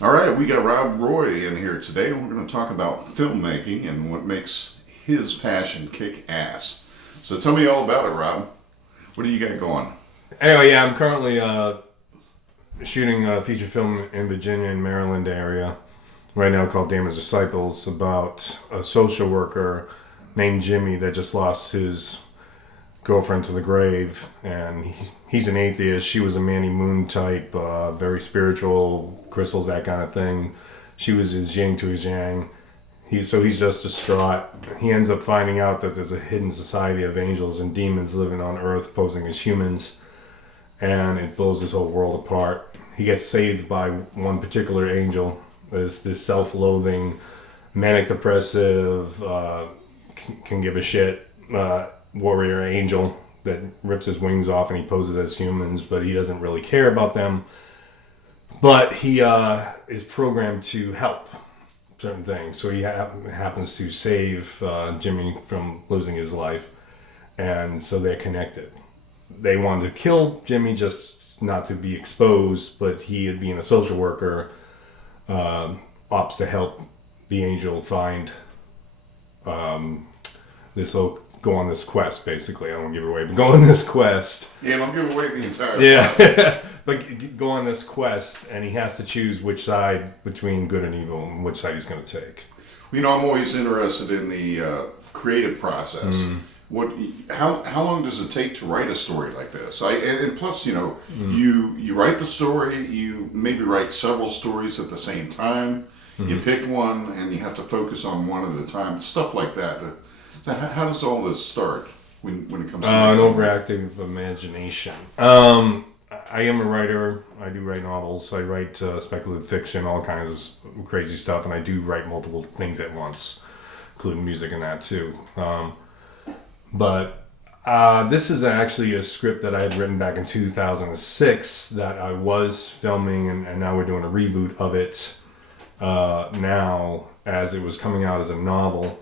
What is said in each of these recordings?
All right, we got Rob Roy in here today. We're going to talk about filmmaking and what makes his passion kick ass. So tell me all about it, Rob. What do you got going? Anyway, yeah, I'm currently shooting a feature film in Virginia and Maryland area right now called Damaged Disciples about a social worker named Jimmy that just lost his girlfriend to the grave, and he's an atheist. She was a Manny Moon type, very spiritual, crystals, that kind of thing. She was his yin to his yang. He's just distraught. He ends up finding out that there's a hidden society of angels and demons living on Earth posing as humans, and it blows his whole world apart. He gets saved by one particular angel, this self-loathing, manic depressive, can give a shit warrior angel that rips his wings off and he poses as humans, but he doesn't really care about them. But he is programmed to help certain things. So he happens to save Jimmy from losing his life, and so they're connected. They wanted to kill Jimmy just not to be exposed, but he, being a social worker, opts to help the angel find go on this quest, basically. I don't want to give it away, but go on this quest. Yeah, don't give away the entire Yeah. But go on this quest, and he has to choose which side between good and evil and which side he's going to take. You know, I'm always interested in the creative process. How long does it take to write a story like this? And plus, you write the story, you maybe write several stories at the same time. You pick one, and you have to focus on one at a time. Stuff like that. So how does all this start when it comes to an overactive imagination? I am a writer. I do write novels. I write speculative fiction, all kinds of crazy stuff, and I do write multiple things at once, including music and that too. But this is actually a script that I had written back in 2006 that I was filming, and now we're doing a reboot of it now as it was coming out as a novel.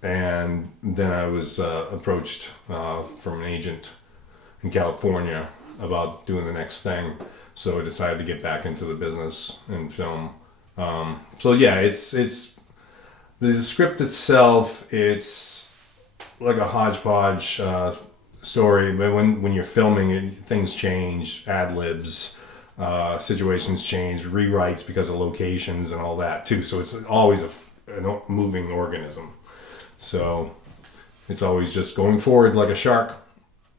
And then I was approached from an agent in California about doing the next thing. So I decided to get back into the business and film. So yeah, it's the script itself. It's like a hodgepodge story, but when you're filming it, things change, ad libs, situations change, rewrites because of locations and all that too. So it's always a moving organism. So it's always just going forward like a shark,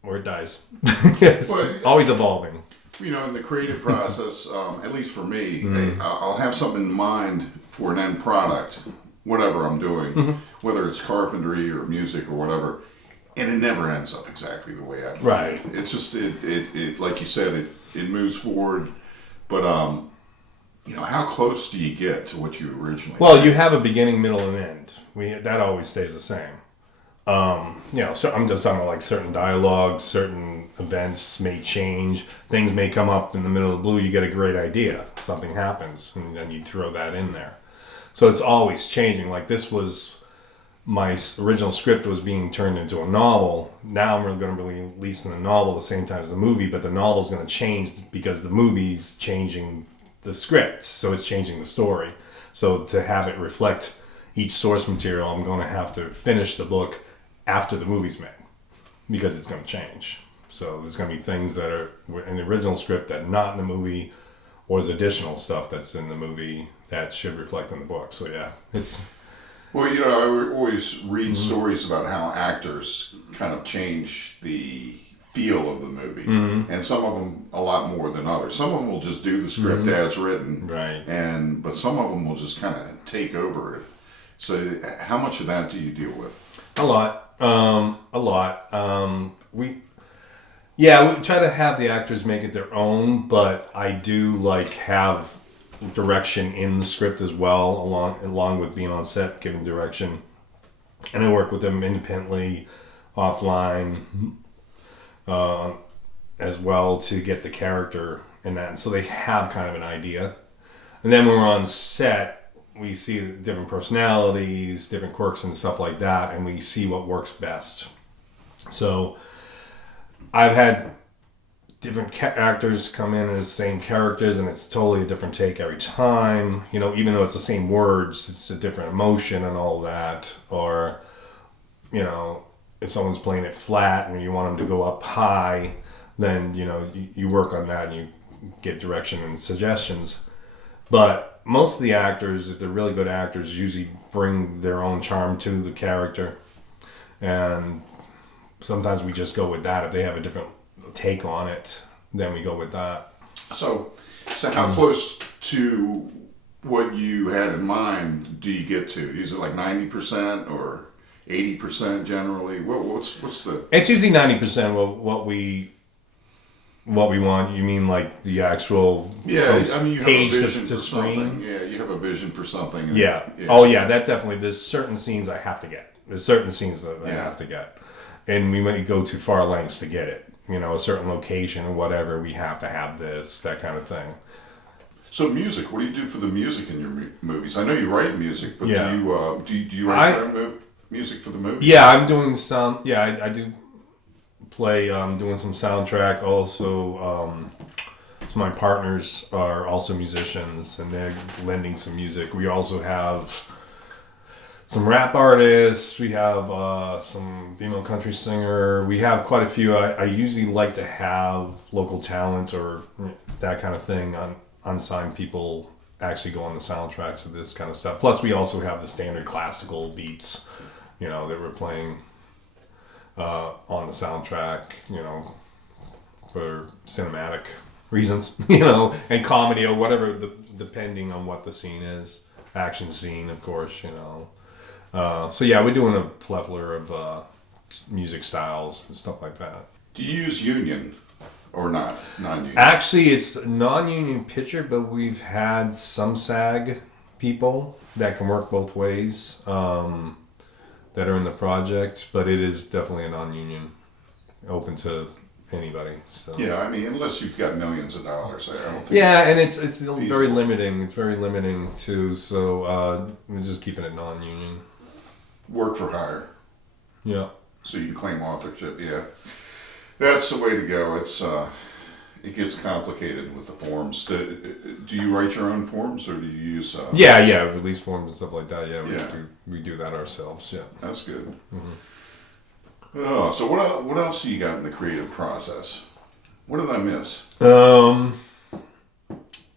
or it dies. It's always evolving. You know, in the creative process, at least for me, I'll have something in mind for an end product, whatever I'm doing, whether it's carpentry or music or whatever, and it never ends up exactly the way I planned. Right. It's just, it like you said, it moves forward, but how close do you get to what you originally Well, you have a beginning, middle, and end. That always stays the same. So I'm just talking about like certain dialogues, certain events may change, things may come up in the middle of the blue. You get a great idea, something happens, and then you throw that in there. So it's always changing. Like this was my original script was being turned into a novel. Now I'm going to be releasing the novel at the same time as the movie, but the novel's going to change because the movie's changing the script, so it's changing the story. So to have it reflect each source material, I'm going to have to finish the book after the movie's made because it's going to change. So there's going to be things that are in the original script that are not in the movie, or there's additional stuff that's in the movie that should reflect in the book. So yeah, it's... Well, I always read stories about how actors kind of change the feel of the movie, and some of them a lot more than others. Some of them will just do the script as written, right? But some of them will just kind of take over it. So, how much of that do you deal with? A lot. We try to have the actors make it their own, but I do have direction in the script as well, along with being on set, giving direction, and I work with them independently, offline. As well to get the character in that. And so they have kind of an idea. And then when we're on set, we see different personalities, different quirks and stuff like that, and we see what works best. So I've had different actors come in as same characters, and it's totally a different take every time. You know, even though it's the same words, it's a different emotion and all that. Or, you know, if someone's playing it flat and you want them to go up high, then, you know, you work on that and you get direction and suggestions. But most of the actors, if they're really good actors, usually bring their own charm to the character. And sometimes we just go with that. If they have a different take on it, then we go with that. So how close to what you had in mind do you get to? Is it like 90% or 80% generally? What's the? It's usually 90% what we want. You mean like the actual Yeah, I mean you have a page vision to for something. screen? Yeah, you have a vision for something. And, Yeah. Oh yeah, that definitely. There's certain scenes I have to get. There's certain scenes that I Yeah. have to get, and we might go to far lengths to get it. You know, a certain location or whatever. We have to have this, that kind of thing. So music, what do you do for the music in your movies? I know you write music, but Yeah. do you write your own music for the movies? Yeah, I'm doing some. Yeah, I do play. Doing some soundtrack. Also, so my partners are also musicians, and they're lending some music. We also have some rap artists. We have some female country singer. We have quite a few. I usually like to have local talent or that kind of thing on unsigned people actually go on the soundtracks of this kind of stuff. Plus, we also have the standard classical beats, you know, that we're playing on the soundtrack, you know, for cinematic reasons, you know, and comedy or whatever, depending on what the scene is. Action scene, of course, you know. So yeah, we're doing a plethora of music styles and stuff like that. Do you use union or not? Non-union? Actually, it's a non-union picture, but we've had some SAG people that can work both ways that are in the project, but it is definitely a non-union, open to anybody. So Yeah, I mean, unless you've got millions of dollars, I don't think. yeah, and it's very limiting. It's very limiting too. So we're just keeping it non-union. Work for hire, Yeah. so you can claim authorship. Yeah, that's the way to go. It gets complicated with the forms. Do you write your own forms, or do you use? Yeah, release forms and stuff like that. Yeah, Yeah. we do that ourselves. Yeah. That's good. Oh, so what else do you got in the creative process? What did I miss? Well,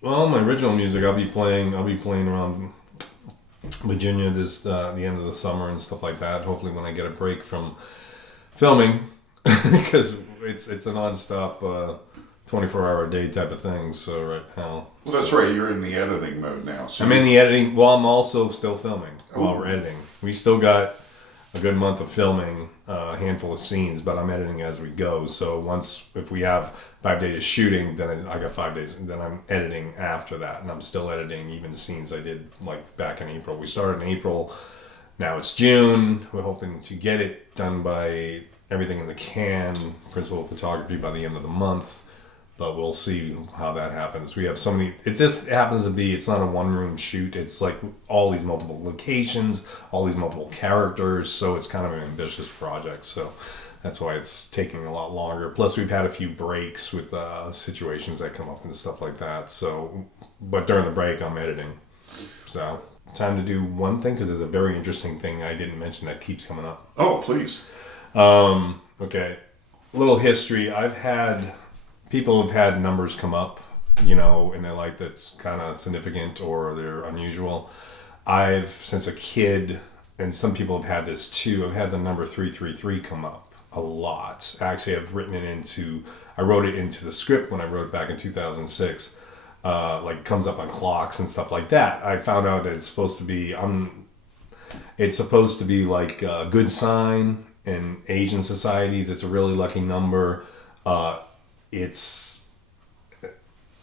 my original music, I'll be playing around Virginia this the end of the summer and stuff like that. Hopefully, when I get a break from filming, because it's a nonstop 24-hour day type of thing. So right now, Well, that's right. You're in the editing mode now. So I'm in the editing. Well, I'm also still filming while Oh. we're editing. We still got a good month of filming, a handful of scenes, but I'm editing as we go. So if we have 5 days of shooting, then I got 5 days, and then I'm editing after that, and I'm still editing even scenes I did like back in April. We started in April, now it's June. We're hoping to get it done by everything in the can, principal photography by the end of the month. But we'll see how that happens. We have so many. It just happens to be. It's not a one-room shoot. It's like all these multiple locations, all these multiple characters. So it's kind of an ambitious project. So that's why it's taking a lot longer. Plus, we've had a few breaks with situations that come up and stuff like that. So, but during the break, I'm editing. So time to do one thing because there's a very interesting thing I didn't mention that keeps coming up. Oh, please. Okay, a little history. People have had numbers come up, you know, and they're like, that's kind of significant or they're unusual. I've, since a kid, and some people have had this too, I've had the number 333 come up a lot. Actually, I wrote it into the script when I wrote it back in 2006. Like comes up on clocks and stuff like that. I found out that it's supposed to be like a good sign in Asian societies. It's a really lucky number. It's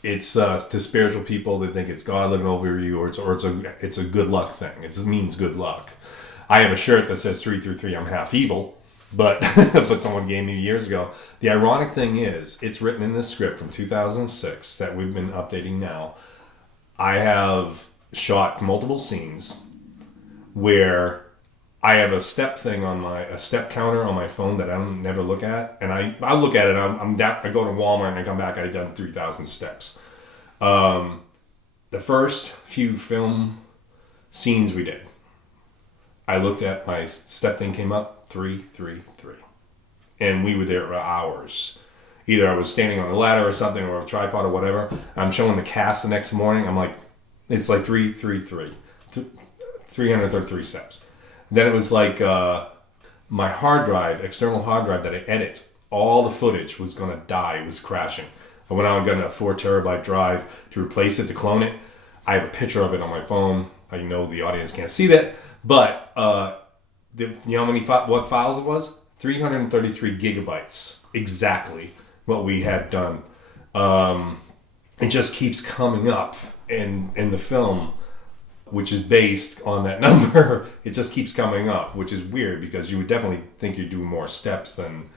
to spiritual people that think it's God looking over you, or it's a good luck thing. It means good luck. I have a shirt that says 333. I'm half evil, but but someone gave me years ago. The ironic thing is, it's written in this script from 2006 that we've been updating now. I have shot multiple scenes where I have a step thing on a step counter on my phone that I don't never look at, and I look at it. I'm down. I go to Walmart and I come back. I've done 3,000 steps. The first few film scenes we did, I looked at my step thing came up 333, and we were there for hours. Either I was standing on a ladder or something, or a tripod or whatever. I'm showing the cast the next morning. I'm like, it's like 333, 333 steps. Then it was like my hard drive, external hard drive that I edit, all the footage was going to die. It was crashing. I went out and got a 4 terabyte drive to replace it, to clone it. I have a picture of it on my phone. I know the audience can't see that, but you know what files it was? 333 gigabytes. Exactly what we had done. It just keeps coming up in the film, which is based on that number. It just keeps coming up, which is weird because you would definitely think you're doing more steps than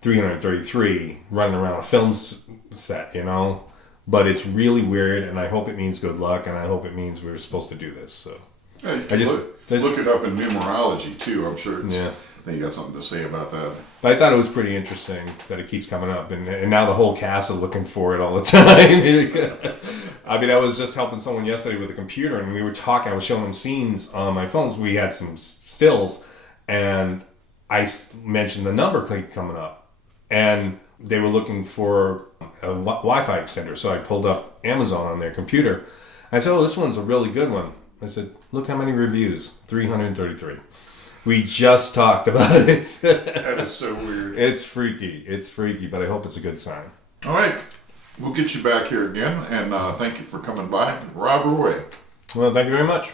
333 running around a film set, you know? But it's really weird, and I hope it means good luck, and I hope it means we were supposed to do this. So Yeah, you can look it up in numerology too. I'm sure Yeah. you got something to say about that. But I thought it was pretty interesting that it keeps coming up, and now the whole cast is looking for it all the time. I mean, I was just helping someone yesterday with a computer, and we were talking. I was showing them scenes on my phones. We had some stills, and I mentioned the number coming up, and they were looking for a Wi-Fi extender. So I pulled up Amazon on their computer. I said, "Oh, this one's a really good one." I said, "Look how many reviews, 333. We just talked about it." That is so weird. It's freaky, but I hope it's a good sign. All right. We'll get you back here again, and thank you for coming by. Rob Roy. Well, thank you very much.